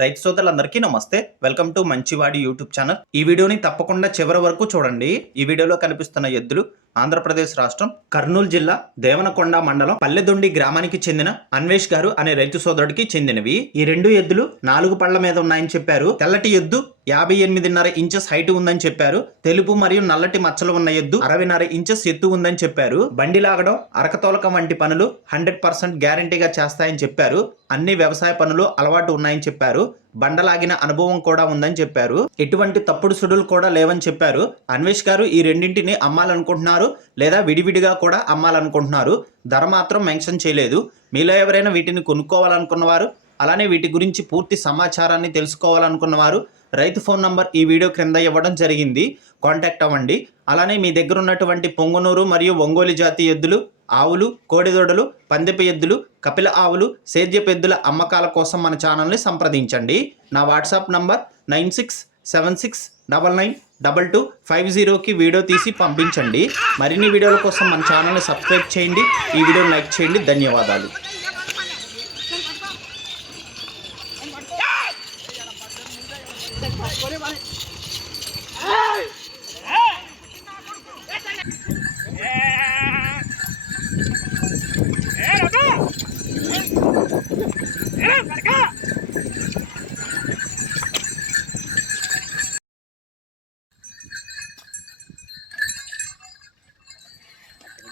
రైతు సోదరులందరికీ నమస్తే. వెల్కమ్ టు మంచివాడి యూట్యూబ్ ఛానల్. ఈ వీడియోని తప్పకుండా చివరి వరకు చూడండి. ఈ వీడియోలో కనిపిస్తున్న ఎద్దులు ఆంధ్రప్రదేశ్ రాష్ట్రం కర్నూలు జిల్లా దేవనకొండ మండలం పల్లెదొండి గ్రామానికి చెందిన అన్వేష్ గారు అనే రైతు సోదరుడికి చెందినవి. ఈ రెండు ఎద్దులు 4 పళ్ల మీద ఉన్నాయని చెప్పారు. తెల్లటి ఎద్దు 58.5 ఇంచెస్ హైట్ ఉందని చెప్పారు. తెలుపు మరియు నల్లటి మచ్చలు ఉన్న ఎద్దు 60.5 ఇంచెస్ ఎత్తు ఉందని చెప్పారు. బండి లాగడం, అరకతోలకం వంటి పనులు 100% గ్యారంటీగా చేస్తాయని చెప్పారు. అన్ని వ్యవసాయ పనులు అలవాటు ఉన్నాయని చెప్పారు. బండలాగిన అనుభవం కూడా ఉందని చెప్పారు. ఎటువంటి తప్పుడు సుడులు కూడా లేవని చెప్పారు. అన్వేష్ గారు ఈ రెండింటిని అమ్మాలనుకుంటున్నారు లేదా విడివిడిగా కూడా అమ్మాలనుకుంటున్నారు. ధర మాత్రం మెన్షన్ చేయలేదు. మీలో ఎవరైనా వీటిని కొనుక్కోవాలనుకున్నవారు, అలానే వీటి గురించి పూర్తి సమాచారాన్ని తెలుసుకోవాలనుకున్నవారు రైతు ఫోన్ నంబర్ ఈ వీడియో క్రింద ఇవ్వడం జరిగింది. కాంటాక్ట్ అవ్వండి. అలానే మీ దగ్గర ఉన్నటువంటి పొంగునూరు మరియు ఒంగోలు జాతి ఎద్దులు, ఆవులు, కోడిదొడలు, పందెపు ఎద్దులు, కపిల ఆవులు, సేద్యపు ఎద్దుల అమ్మకాల కోసం మన ఛానల్ని సంప్రదించండి. నా వాట్సాప్ నంబర్ 9676992250కి వీడియో తీసి పంపించండి. మరిన్ని వీడియోల కోసం మన ఛానల్ని సబ్స్క్రైబ్ చేయండి. ఈ వీడియోని లైక్ చేయండి. ధన్యవాదాలు.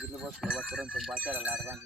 गिल्ली बस बात करून तो बाचारा लाडवान